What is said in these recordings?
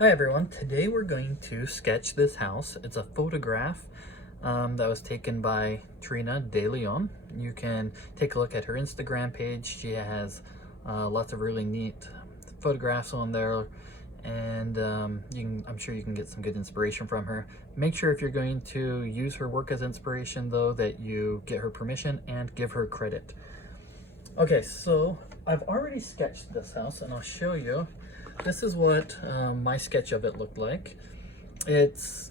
Hi everyone, today we're going to sketch this house. It's a photograph that was taken by Trina De Leon. You can take a look at her Instagram page. She has lots of really neat photographs on there, and I'm sure you can get some good inspiration from her. Make sure if you're going to use her work as inspiration though that you get her permission and give her credit. Okay, so I've already sketched this house and I'll show you. This is what my sketch of it looked like. It's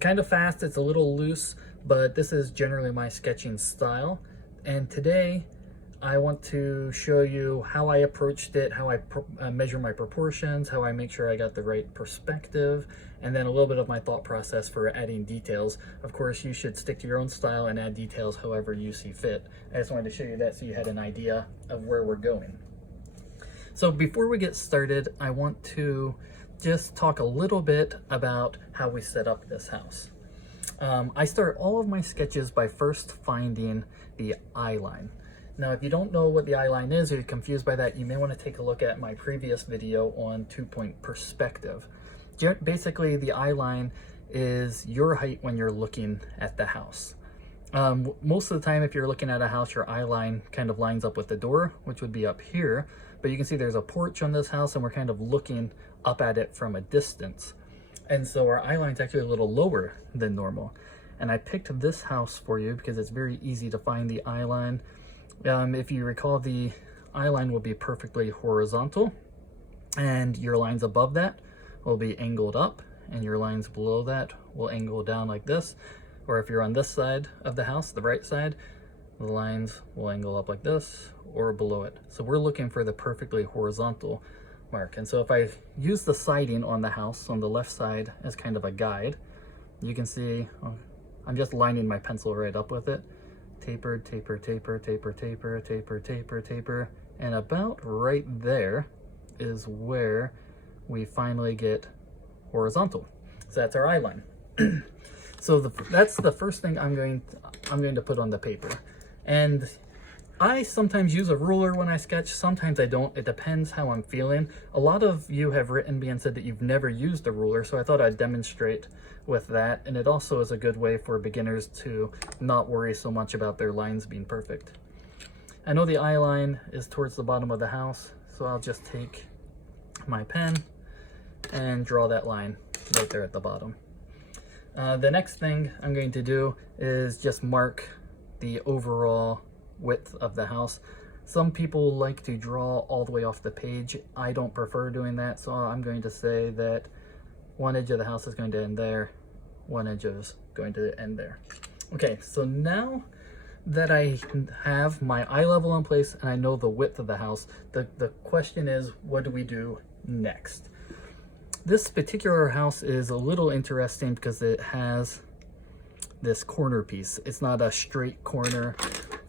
kind of fast, it's a little loose, but this is generally my sketching style. And today I want to show you how I approached it, how I measure my proportions, how I make sure I got the right perspective, and then a little bit of my thought process for adding details. Of course, you should stick to your own style and add details however you see fit. I just wanted to show you that so you had an idea of where we're going. So before we get started, I want to just talk a little bit about how we set up this house. I start all of my sketches by first finding the eye line. Now, if you don't know what the eye line is or you're confused by that, you may want to take a look at my previous video on 2-point perspective. Basically, the eye line is your height when you're looking at the house. Most of the time, if you're looking at a house, your eye line kind of lines up with the door, which would be up here. But you can see there's a porch on this house and we're kind of looking up at it from a distance. And so our eye line's actually a little lower than normal. And I picked this house for you because it's very easy to find the eye line. If you recall, the eye line will be perfectly horizontal and your lines above that will be angled up and your lines below that will angle down like this. Or if you're on this side of the house, the right side, the lines will angle up like this or below it. So we're looking for the perfectly horizontal mark. And so if I use the siding on the house on the left side as kind of a guide, you can see I'm just lining my pencil right up with it. Taper, taper, taper, taper, taper, taper, taper, taper. And about right there is where we finally get horizontal. So that's our eye line. So that's the first thing I'm going to put on the paper. And I sometimes use a ruler when I sketch, sometimes I don't. It depends how I'm feeling. A lot of you have written me and said that you've never used a ruler, so I thought I'd demonstrate with that. And it also is a good way for beginners to not worry so much about their lines being perfect. I know the eye line is towards the bottom of the house, so I'll just take my pen and draw that line right there at the bottom. The next thing I'm going to do is just mark the overall width of the house. Some people like to draw all the way off the page. I don't prefer doing that, so I'm going to say that one edge of the house is going to end there, one edge is going to end there. Okay, so now that I have my eye level in place and I know the width of the house, the question is, what do we do next? This particular house is a little interesting because it has this corner piece. It's not a straight corner.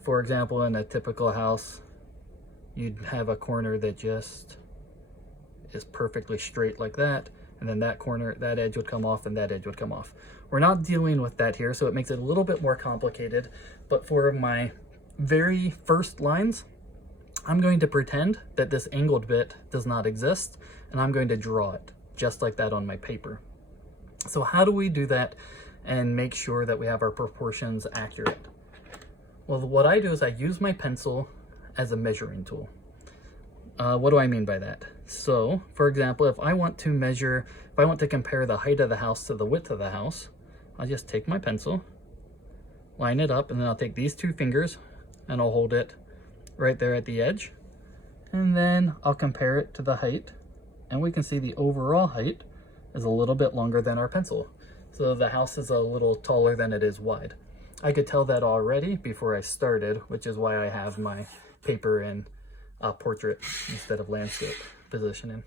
For example, in a typical house, you'd have a corner that just is perfectly straight like that, and then that corner, that edge would come off and that edge would come off. We're not dealing with that here, so it makes it a little bit more complicated. But for my very first lines, I'm going to pretend that this angled bit does not exist, and I'm going to draw it just like that on my paper. So how do we do that and make sure that we have our proportions accurate? Well, what I do is I use my pencil as a measuring tool. What do I mean by that? So, for example, if I want to compare the height of the house to the width of the house, I'll just take my pencil, line it up, and then I'll take these two fingers and I'll hold it right there at the edge. And then I'll compare it to the height, and we can see the overall height is a little bit longer than our pencil. So the house is a little taller than it is wide. I could tell that already before I started, which is why I have my paper in portrait instead of landscape positioning.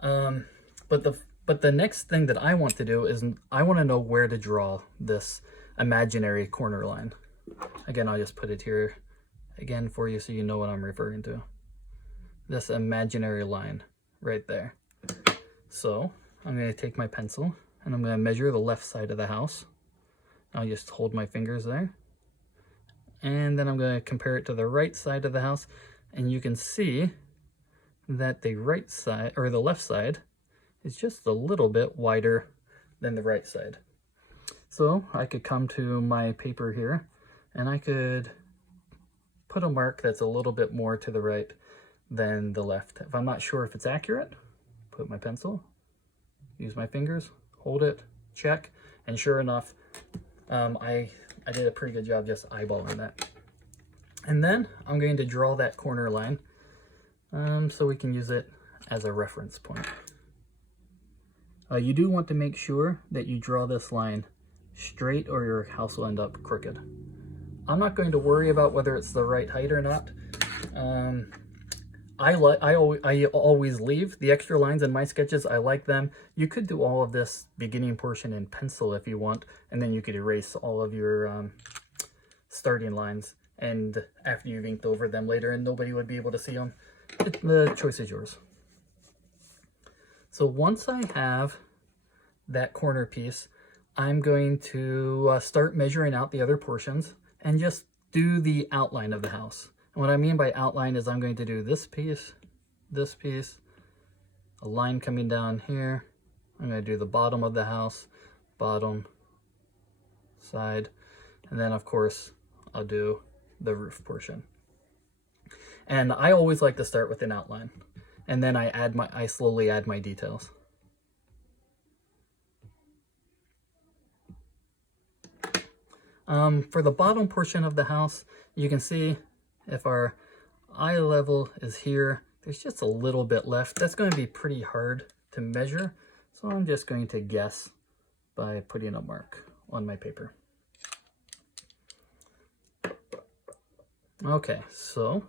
But the next thing that I want to do is I want to know where to draw this imaginary corner line. Again, I'll just put it here again for you so you know what I'm referring to. This imaginary line right there. So I'm going to take my pencil and I'm going to measure the left side of the house. I'll just hold my fingers there. And then I'm going to compare it to the right side of the house. And you can see that the right side, or the left side, is just a little bit wider than the right side. So I could come to my paper here and I could put a mark that's a little bit more to the right than the left. If I'm not sure if it's accurate, put my pencil, use my fingers, hold it, check, and sure enough, I did a pretty good job just eyeballing that. And then I'm going to draw that corner line so we can use it as a reference point. You do want to make sure that you draw this line straight or your house will end up crooked. I'm not going to worry about whether it's the right height or not. I always leave the extra lines in my sketches. I like them. You could do all of this beginning portion in pencil if you want, and then you could erase all of your starting lines, and after you've inked over them later, and nobody would be able to see them. The choice is yours. So once I have that corner piece, I'm going to start measuring out the other portions and just do the outline of the house. And what I mean by outline is I'm going to do this piece, a line coming down here. I'm going to do the bottom of the house, bottom, side, and then of course I'll do the roof portion. And I always like to start with an outline, and then I slowly add my details. For the bottom portion of the house, you can see if our eye level is here, there's just a little bit left. That's going to be pretty hard to measure, so I'm just going to guess by putting a mark on my paper. Okay, so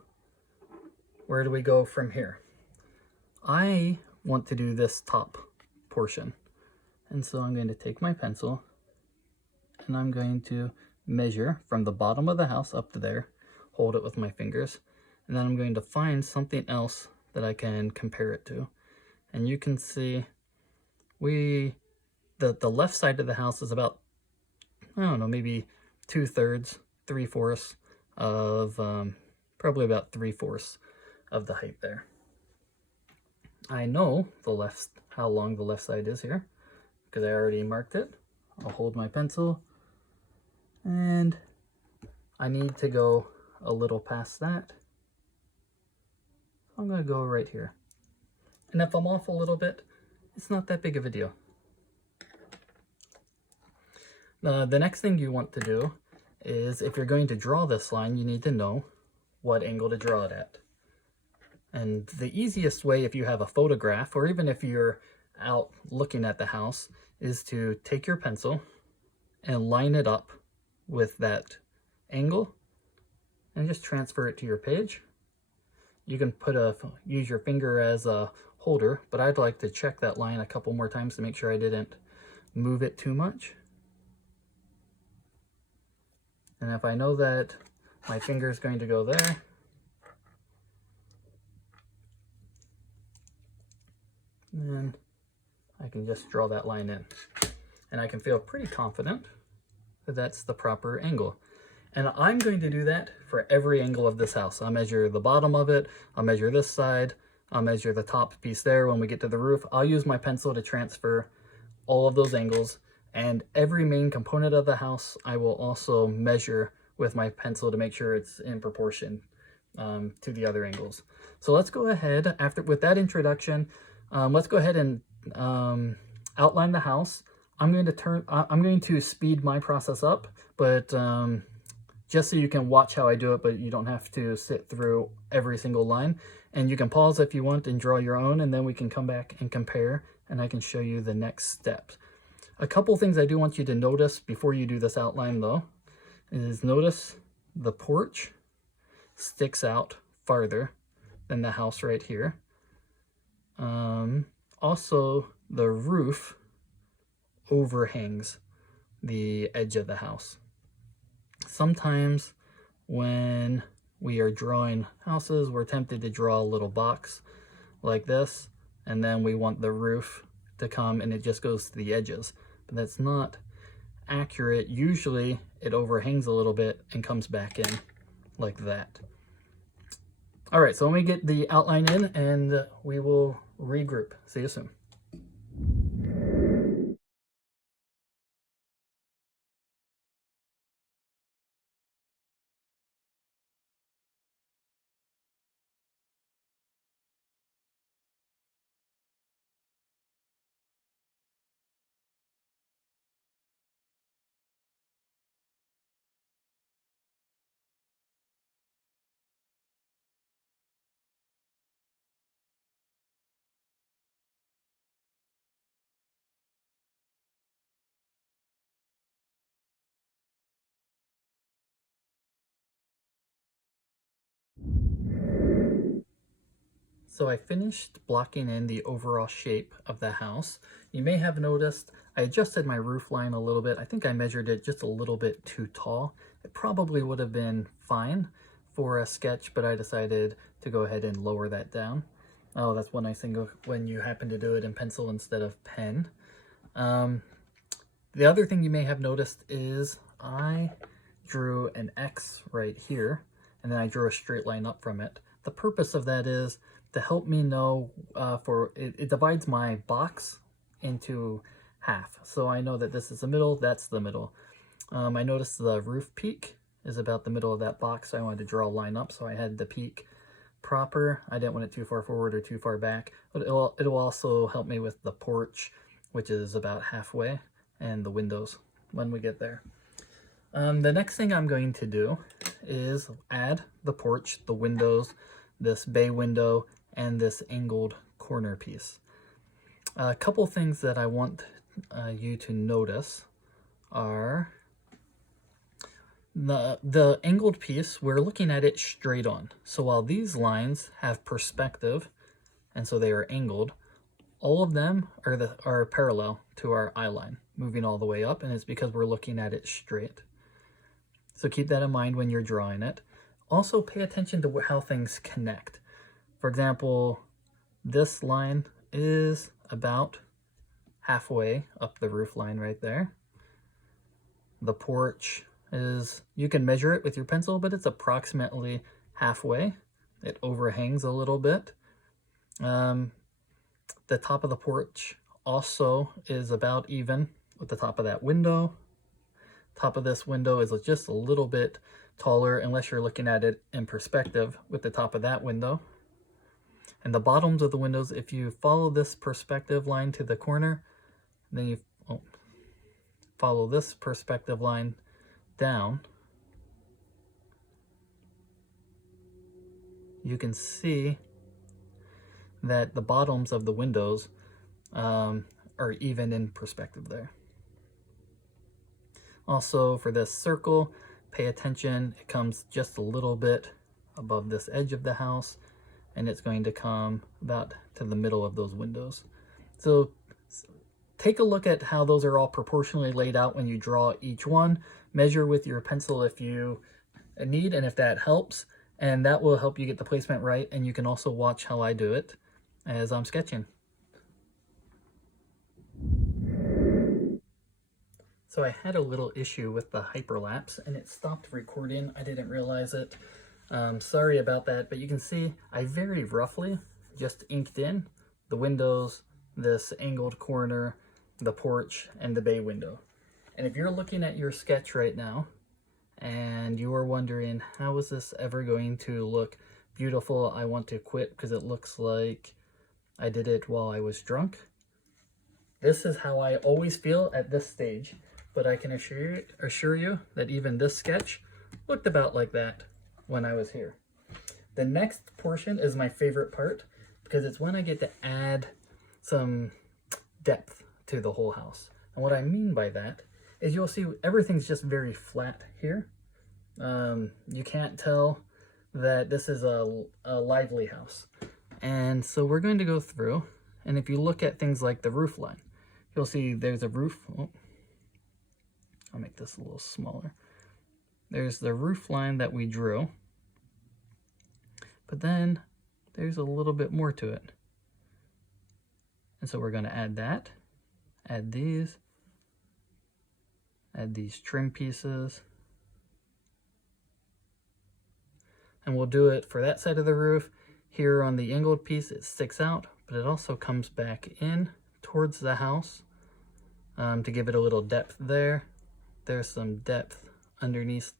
where do we go from here? I want to do this top portion, and so I'm going to take my pencil and I'm going to measure from the bottom of the house up to there, hold it with my fingers, and then I'm going to find something else that I can compare it to. And you can see the left side of the house is about, I don't know, maybe 2/3, 3/4 of probably about 3/4 of the height there. I know how long the left side is here because I already marked it. I'll hold my pencil, and I need to go a little past that. I'm going to go right here. And if I'm off a little bit, it's not that big of a deal. The next thing you want to do is, if you're going to draw this line, you need to know what angle to draw it at. And the easiest way, if you have a photograph, or even if you're out looking at the house, is to take your pencil and line it up with that angle and just transfer it to your page. You can use your finger as a holder, but I'd like to check that line a couple more times to make sure I didn't move it too much. And if I know that my finger is going to go there, then I can just draw that line in. And I can feel pretty confident that that's the proper angle. And I'm going to do that for every angle of this house. I'll measure the bottom of it, I'll measure this side, I'll measure the top piece there when we get to the roof. I'll use my pencil to transfer all of those angles, and every main component of the house I will also measure with my pencil to make sure it's in proportion to the other angles. So let's go ahead, with that introduction, let's go ahead and outline the house. I'm going to speed my process up, but just so you can watch how I do it, but you don't have to sit through every single line. And you can pause if you want and draw your own, and then we can come back and compare, and I can show you the next steps. A couple things I do want you to notice before you do this outline though, is notice the porch sticks out farther than the house right here. Also, the roof overhangs the edge of the house. Sometimes when we are drawing houses, we're tempted to draw a little box like this, and then we want the roof to come and it just goes to the edges. But that's not accurate. Usually it overhangs a little bit and comes back in like that. All right, so let me get the outline in and we will regroup. See you soon. So I finished blocking in the overall shape of the house. You may have noticed I adjusted my roof line a little bit. I think I measured it just a little bit too tall. It probably would have been fine for a sketch, but I decided to go ahead and lower that down. Oh, that's one nice thing when you happen to do it in pencil instead of pen. The other thing you may have noticed is I drew an X right here, and then I drew a straight line up from it. The purpose of that is to help me know, it divides my box into half. So I know that this is the middle, that's the middle. I noticed the roof peak is about the middle of that box, so I wanted to draw a line up, so I had the peak proper. I didn't want it too far forward or too far back, but it'll also help me with the porch, which is about halfway, and the windows when we get there. The next thing I'm going to do is add the porch, the windows, this bay window, and this angled corner piece. A couple things that I want you to notice are the angled piece. We're looking at it straight on. So while these lines have perspective, and so they are angled, all of them are parallel to our eye line, moving all the way up, and it's because we're looking at it straight. So keep that in mind when you're drawing it. Also pay attention to how things connect. For example, this line is about halfway up the roof line right there. The porch is, you can measure it with your pencil, but it's approximately halfway. It overhangs a little bit. The top of the porch also is about even with the top of that window. Top of this window is just a little bit taller unless you're looking at it in perspective with the top of that window. And the bottoms of the windows, if you follow this perspective line to the corner, then you follow this perspective line down, you can see that the bottoms of the windows are even in perspective there. Also, for this circle, pay attention. It comes just a little bit above this edge of the house, and it's going to come about to the middle of those windows. So take a look at how those are all proportionally laid out when you draw each one. Measure with your pencil if you need, and if that helps, and that will help you get the placement right. And you can also watch how I do it as I'm sketching. So I had a little issue with the hyperlapse and it stopped recording. I didn't realize it. Sorry about that, but you can see I very roughly just inked in the windows, this angled corner, the porch, and the bay window. And if you're looking at your sketch right now and you are wondering, how is this ever going to look beautiful? I want to quit because it looks like I did it while I was drunk. This is how I always feel at this stage. But I can assure you that even this sketch looked about like that when I was here. The next portion is my favorite part because it's when I get to add some depth to the whole house. And what I mean by that is you'll see everything's just very flat here. You can't tell that this is a lively house. And so we're going to go through, and if you look at things like the roof line, you'll see there's a roof. Oh, I'll make this a little smaller. There's the roof line that we drew, but then there's a little bit more to it. And so we're going to add that, add these trim pieces, and we'll do it for that side of the roof. Here on the angled piece, it sticks out, but it also comes back in towards the house to give it a little depth there. There's some depth underneath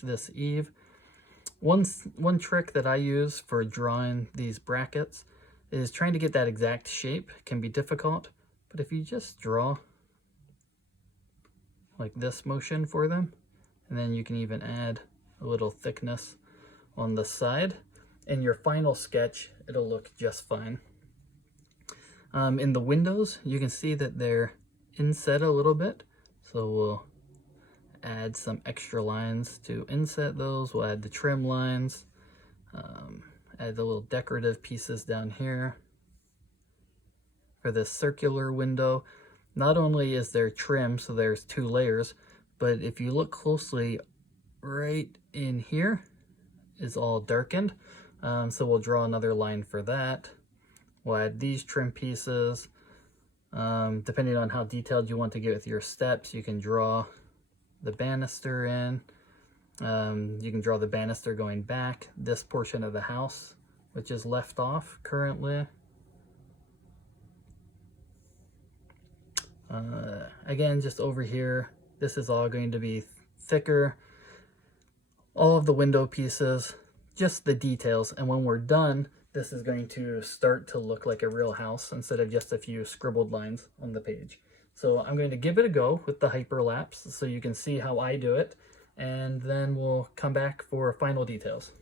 this eave. One trick that I use for drawing these brackets is trying to get that exact shape. It can be difficult, but if you just draw like this motion for them, and then you can even add a little thickness on the side, in your final sketch, it'll look just fine. In the windows, you can see that they're inset a little bit, so we'll add some extra lines to inset those. We'll add the trim lines, Add the little decorative pieces down here for this circular window. Not only is there trim, so there's 2 layers, but if you look closely, right in here is all darkened. So we'll draw another line for that. We'll add these trim pieces. Depending on how detailed you want to get with your steps, you can draw the banister in. You can draw the banister going back this portion of the house, which is left off currently. Again, just over here, this is all going to be thicker. All of the window pieces, just the details. And when we're done, this is going to start to look like a real house instead of just a few scribbled lines on the page. So I'm going to give it a go with the hyperlapse so you can see how I do it, and then we'll come back for final details.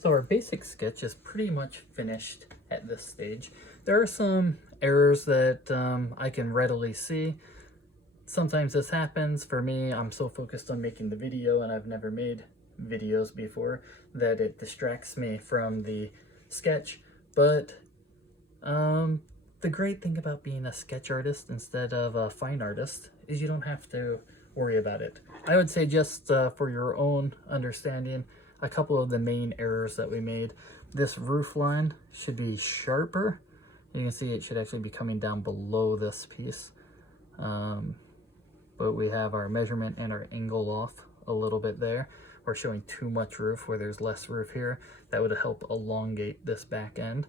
So our basic sketch is pretty much finished at this stage. There are some errors that I can readily see. Sometimes this happens. For me, I'm so focused on making the video, and I've never made videos before, that it distracts me from the sketch. But the great thing about being a sketch artist instead of a fine artist is you don't have to worry about it. I would say, just for your own understanding, a couple of the main errors that we made. This roof line should be sharper. You can see it should actually be coming down below this piece. But we have our measurement and our angle off a little bit there. We're showing too much roof where there's less roof here. That would help elongate this back end.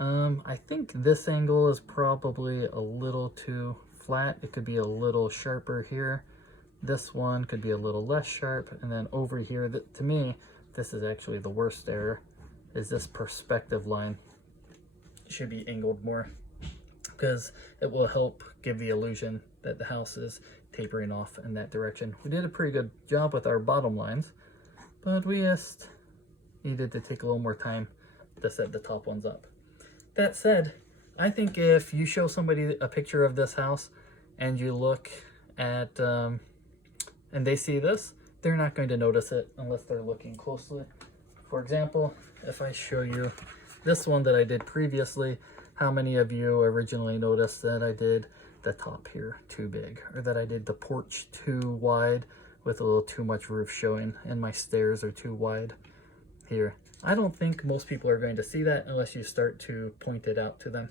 I think this angle is probably a little too flat. It could be a little sharper here. This one could be a little less sharp. And then over here, to me, this is actually the worst error, is this perspective line. It should be angled more because it will help give the illusion that the house is tapering off in that direction. We did a pretty good job with our bottom lines, but we just needed to take a little more time to set the top ones up. That said, I think if you show somebody a picture of this house and you look at and they see this, they're not going to notice it unless they're looking closely. For example, if I show you this one that I did previously, how many of you originally noticed that I did the top here too big, or that I did the porch too wide with a little too much roof showing, and my stairs are too wide here? I don't think most people are going to see that unless you start to point it out to them.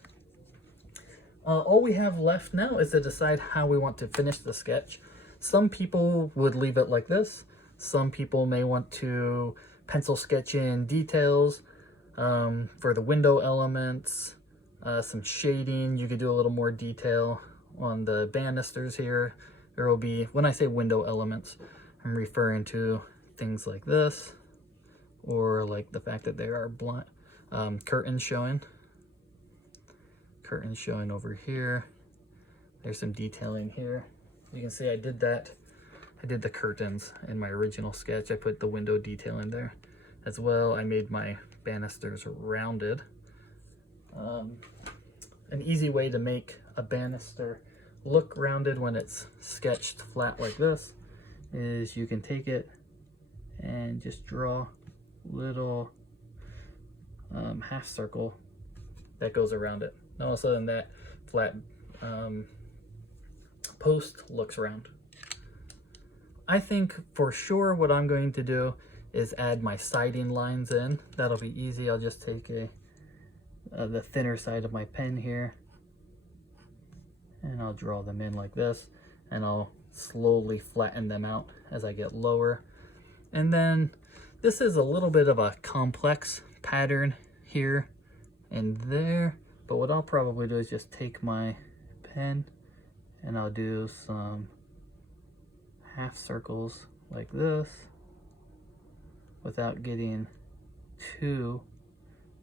All we have left now is to decide how we want to finish the sketch. Some people would leave it like this. Some people may want to pencil sketch in details for the window elements, some shading. You could do a little more detail on the banisters here. There will be, when I say window elements, I'm referring to things like this, or like the fact that there are curtains showing. Curtains showing over here. There's some detailing here. You can see I did that. I did the curtains in my original sketch. I put the window detail in there as well. I made my banisters rounded. An easy way to make a banister look rounded when it's sketched flat like this is you can take it and just draw little half circle that goes around it. And all of a sudden that flat post looks round. I think for sure what I'm going to do is add my siding lines in. That'll be easy. I'll just take the thinner side of my pen here and I'll draw them in like this, and I'll slowly flatten them out as I get lower. And then this is a little bit of a complex pattern here and there, but what I'll probably do is just take my pen and I'll do some half circles like this without getting too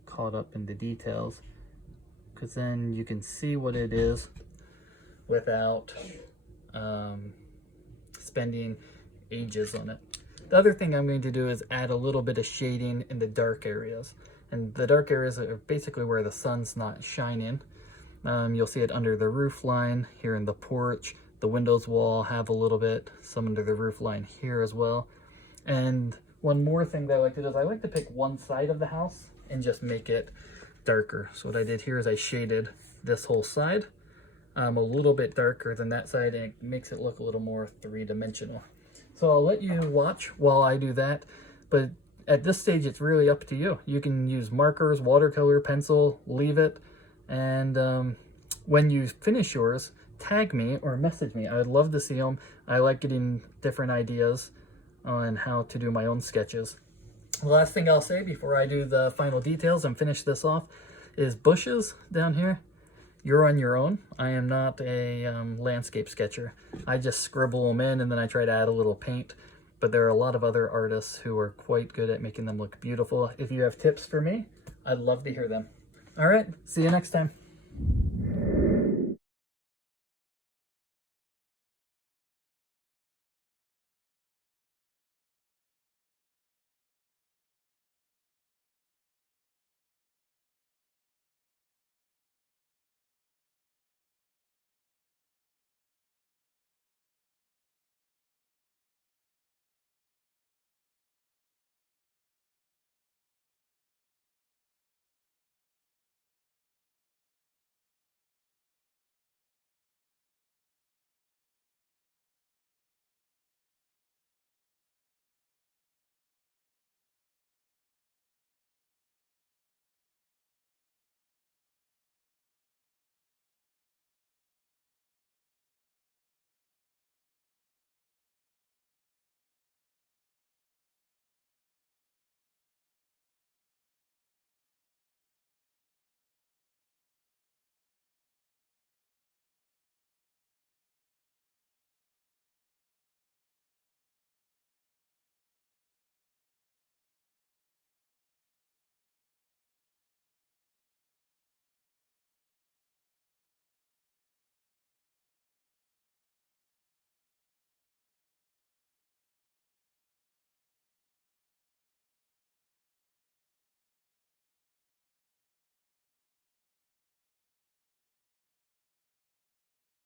caught up in the details, because then you can see what it is without spending ages on it. The other thing I'm going to do is add a little bit of shading in the dark areas, and the dark areas are basically where the sun's not shining. You'll see it under the roof line here in the porch. The windows wall have a little bit, some under the roof line here as well. And one more thing that I like to do is I like to pick one side of the house and just make it darker. So what I did here is I shaded this whole side a little bit darker than that side, and it makes it look a little more three-dimensional. So I'll let you watch while I do that, but at this stage it's really up to you. You can use markers, watercolor, pencil, leave it, and when you finish yours, tag me or message me. I would love to see them. I like getting different ideas on how to do my own sketches. The last thing I'll say before I do the final details and finish this off is bushes down here. You're on your own. I am not a landscape sketcher. I just scribble them in and then I try to add a little paint. But there are a lot of other artists who are quite good at making them look beautiful. If you have tips for me, I'd love to hear them. All right, see you next time.